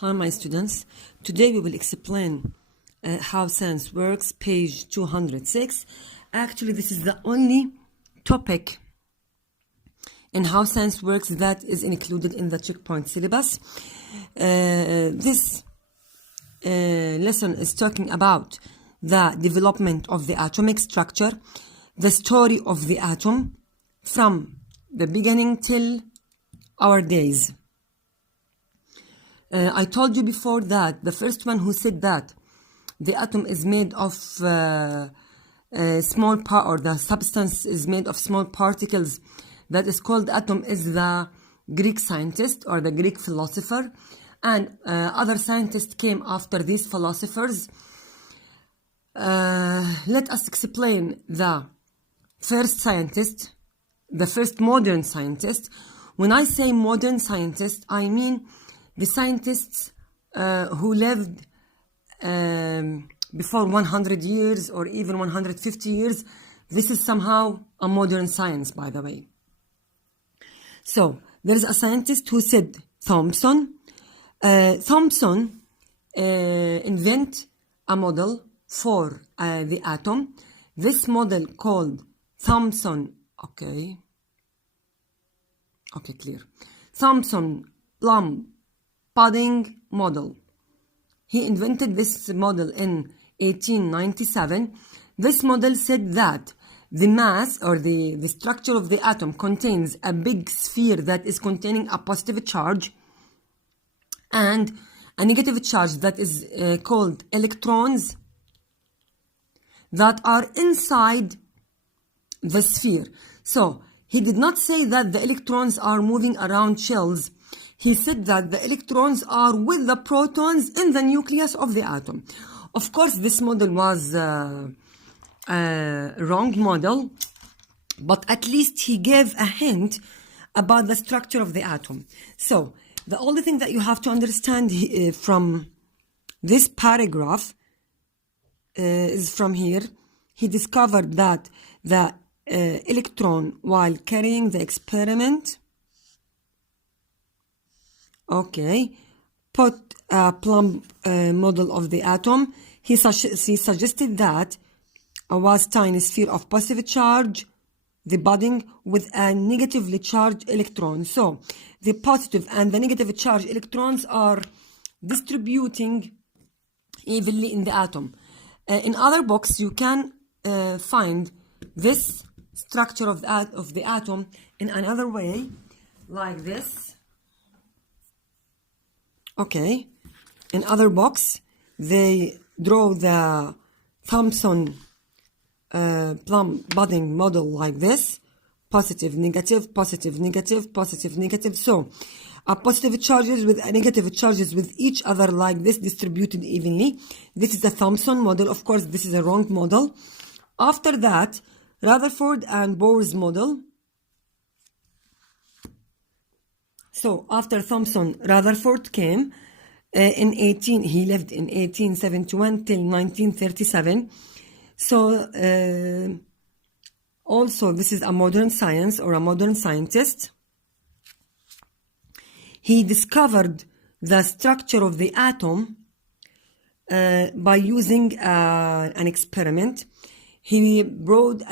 Hi, my students. Today we will explain how science works, page 206. Actually, this is the only topic in how science works that is included in the checkpoint syllabus. This lesson is talking about the development of the atomic structure, the story of the atom from the beginning till our days. I told you before that the first one who said that the atom is made of or the substance is made of small particles that is called atom is the Greek scientist or the Greek philosopher, and other scientists came after these philosophers. Let us explain the first scientist, the first modern scientist. When I say modern scientist, I mean the scientists who lived before 100 years or even 150 years. This is somehow a modern science, by the way. So there is a scientist who said Thomson. Thomson invent a model for the atom. This model called Thomson. Okay, clear. Thomson-Plum pudding model. He invented this model in 1897. This model said that the mass or the structure of the atom contains a big sphere that is containing a positive charge and a negative charge that is called electrons that are inside the sphere. So he did not say that the electrons are moving around shells. He said that the electrons are with the protons in the nucleus of the atom. Of course, this model was a wrong model, but at least he gave a hint about the structure of the atom. So, the only thing that you have to understand from this paragraph is from here. He discovered that the electron, while carrying the experiment, put a Plum model of the atom. He suggested that was tiny sphere of positive charge, the budding with a negatively charged electron. So the positive and the negative charged electrons are distributing evenly in the atom. In other books, you can find this structure of the atom in another way, like this. Okay, in other box, they draw the Thomson Plum budding model like this: positive, negative, positive, negative, positive, negative. So, positive charges with negative charges with each other like this, distributed evenly. This is the Thomson model. Of course, this is a wrong model. After that, Rutherford and Bohr's model. So after Thomson, Rutherford came he lived in 1871 till 1937. So also this is a modern science or a modern scientist. He discovered the structure of the atom by using an experiment. He brought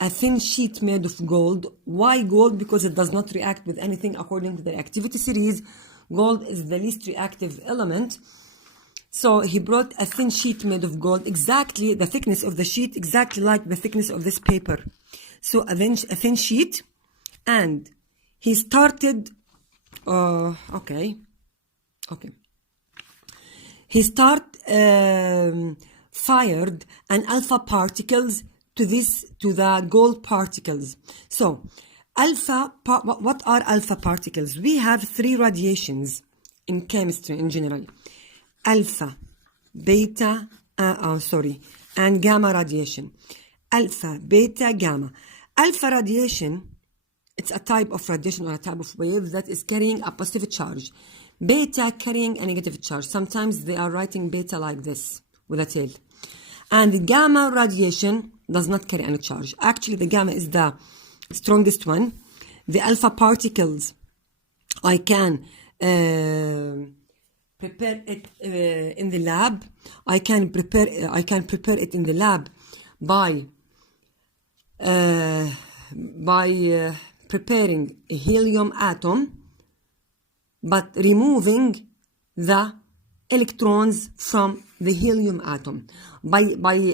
a thin sheet made of gold. Why gold? Because it does not react with anything according to the reactivity series. Gold is the least reactive element. So he brought a thin sheet made of gold, exactly the thickness of the sheet, exactly like the thickness of this paper. So a thin sheet, and he started, fired an alpha particles to the gold particles. So what are alpha particles? We have three radiations in chemistry in general: alpha, beta, and gamma radiation. Alpha, beta, gamma. Alpha radiation, it's a type of radiation or a type of wave that is carrying a positive charge. Beta carrying a negative charge. Sometimes they are writing beta like this with a tail. And the gamma radiation does not carry any charge. Actually, the gamma is the strongest one. The alpha particles, I can prepare it in the lab. I can prepare it in the lab by preparing a helium atom, but removing the electrons from the helium atom by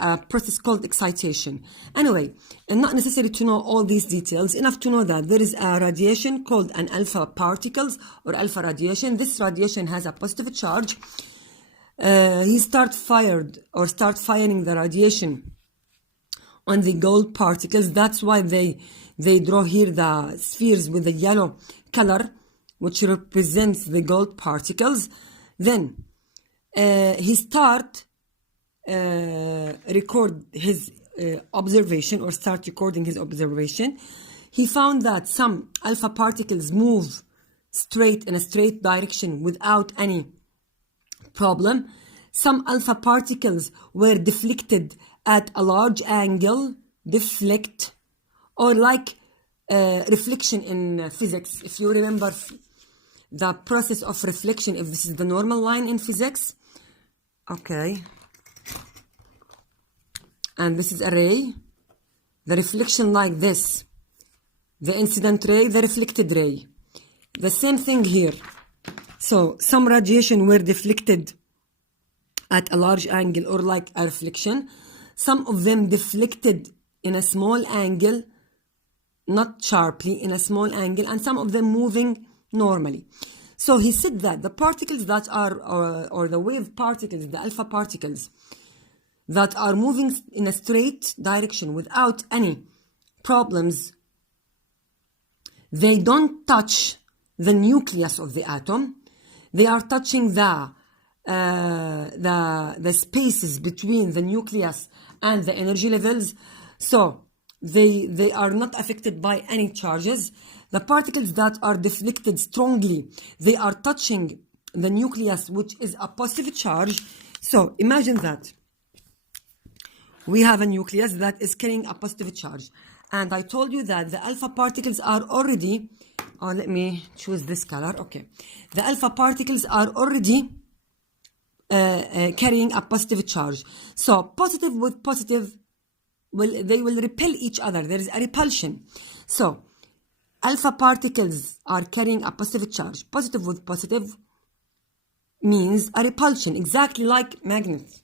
a process called excitation. Anyway, and not necessary to know all these details, enough to know that there is a radiation called an alpha particles or alpha radiation. This radiation has a positive charge. He start firing the radiation on the gold particles. That's why they draw here the spheres with the yellow color, which represents the gold particles. Then he start record his observation, or start recording his observation. He found that some alpha particles move in a straight direction without any problem. Some alpha particles were deflected at a large angle, or like reflection in physics. If you remember the process of reflection, if this is the normal line in physics, okay, and this is a ray, the reflection like this, the incident ray, the reflected ray, the same thing here. So some radiation were deflected at a large angle, or like a reflection. Some of them deflected in a small angle, not sharply, in a small angle, and some of them moving normally. So he said that the particles that are, or the wave particles, the alpha particles, that are moving in a straight direction without any problems, they don't touch the nucleus of the atom. They are touching the spaces between the nucleus and the energy levels. So they are not affected by any charges. The particles that are deflected strongly, they are touching the nucleus, which is a positive charge. So imagine that we have a nucleus that is carrying a positive charge, and I told you that the alpha particles are already, let me choose this color, okay, the alpha particles are already carrying a positive charge. So positive with positive, they will repel each other. There is a repulsion. So alpha particles are carrying a positive charge. Positive with positive means a repulsion, exactly like magnets.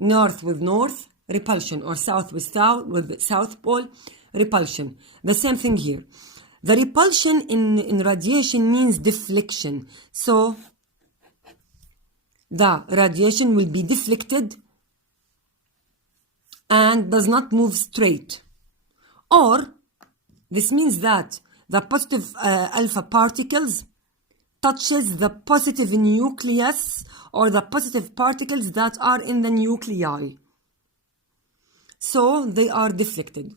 North with north, repulsion, or south with south pole, repulsion. The same thing here. The repulsion in radiation means deflection. So the radiation will be deflected and does not move straight. Or this means that the positive alpha particles touches the positive nucleus, or the positive particles that are in the nuclei. So they are deflected.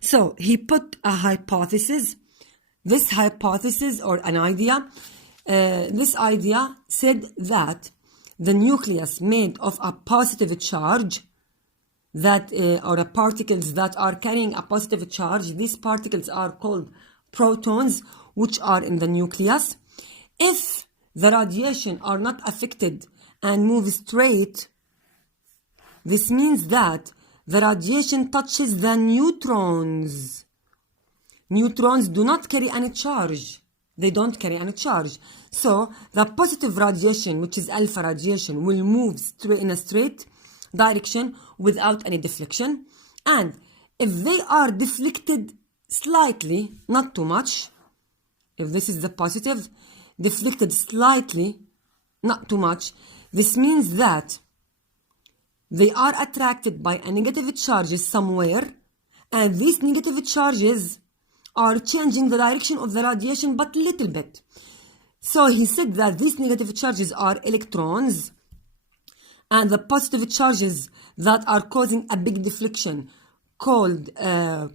So he put a hypothesis. This hypothesis, or an idea, this idea said that the nucleus made of a positive charge, that or particles that are carrying a positive charge, these particles are called protons, which are in the nucleus. If the radiation are not affected and move straight, this means that the radiation touches the neutrons. Neutrons do not carry any charge. They don't carry any charge. So the positive radiation, which is alpha radiation, will move in a straight direction without any deflection. And if they are deflected slightly, not too much, if this is the positive, deflected slightly, not too much, this means that they are attracted by a negative charges somewhere, and these negative charges are changing the direction of the radiation but little bit. So he said that these negative charges are electrons, and the positive charges that are causing a big deflection called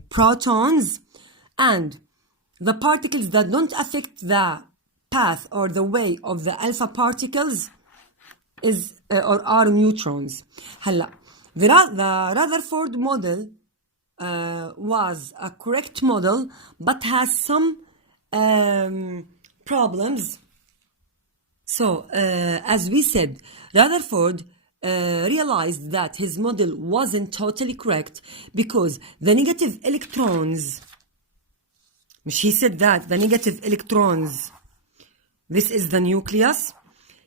protons, and the particles that don't affect the path or the way of the alpha particles are neutrons. The Rutherford model was a correct model, but has some problems. So, as we said, Rutherford realized that his model wasn't totally correct because the negative electrons, he said that the negative electrons, this is the nucleus.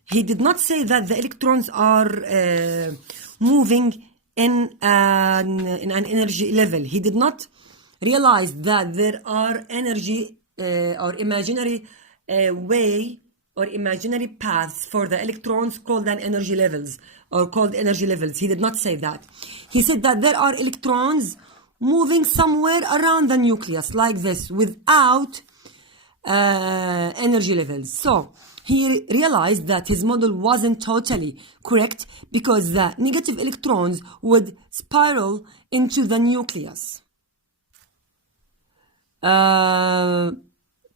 He did not say that the electrons are moving in an energy level. He did not realize that there are energy or imaginary way or imaginary paths for the electrons called energy levels or called energy levels. He did not say that. He said that there are electrons moving somewhere around the nucleus like this without energy levels. So he realized that his model wasn't totally correct because the negative electrons would spiral into the nucleus.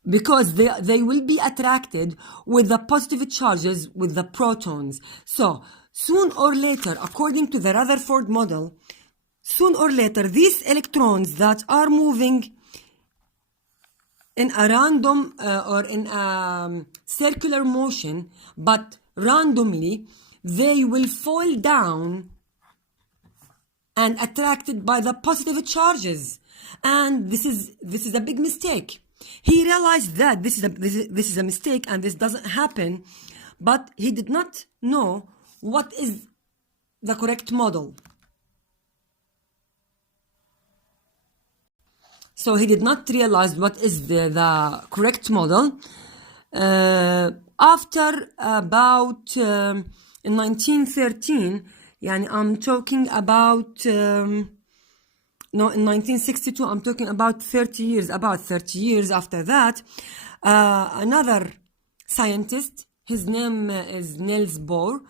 Because they will be attracted with the positive charges with the protons. So soon or later, according to the Rutherford model, soon or later these electrons that are moving in a random or in a circular motion, but randomly, they will fall down and attracted by the positive charges. And this is a big mistake. He realized that this is a mistake and this doesn't happen, but he did not know what is the correct model. So he did not realize what is the correct model. After about in 1913, I'm talking about no, in 1962, I'm talking about 30 years, after that, another scientist, his name is Niels Bohr,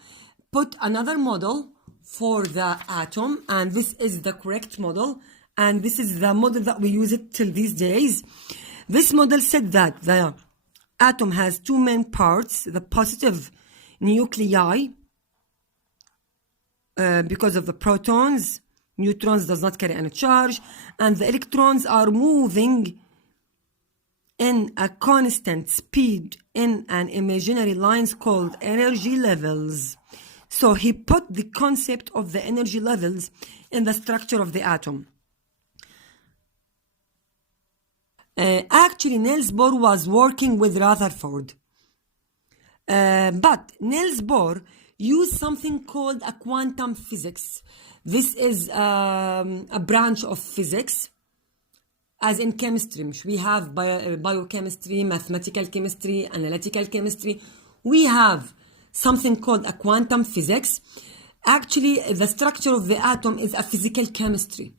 put another model for the atom, and this is the correct model, and this is the model that we use it till these days. This model said that the atom has two main parts, the positive nuclei, because of the protons, neutrons does not carry any charge, and the electrons are moving in a constant speed in an imaginary lines called energy levels. So he put the concept of the energy levels in the structure of the atom. Actually, Niels Bohr was working with Rutherford, but Niels Bohr used something called a quantum physics. This is a branch of physics, as in chemistry. We have biochemistry, mathematical chemistry, analytical chemistry. We have something called a quantum physics. Actually, the structure of the atom is a physical chemistry.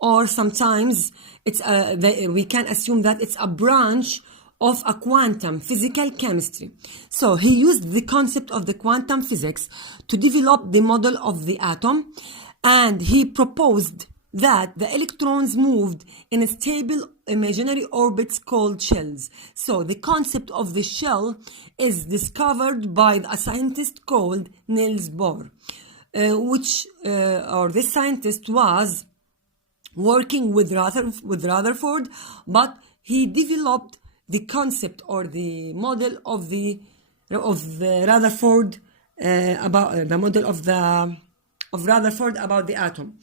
Or sometimes we can assume that it's a branch of a quantum physical chemistry. So he used the concept of the quantum physics to develop the model of the atom, and he proposed that the electrons moved in stable imaginary orbits called shells. So the concept of the shell is discovered by a scientist called Niels Bohr, this scientist was working with Rutherford, but he developed the concept or the model of the Rutherford about the model of Rutherford about the atom.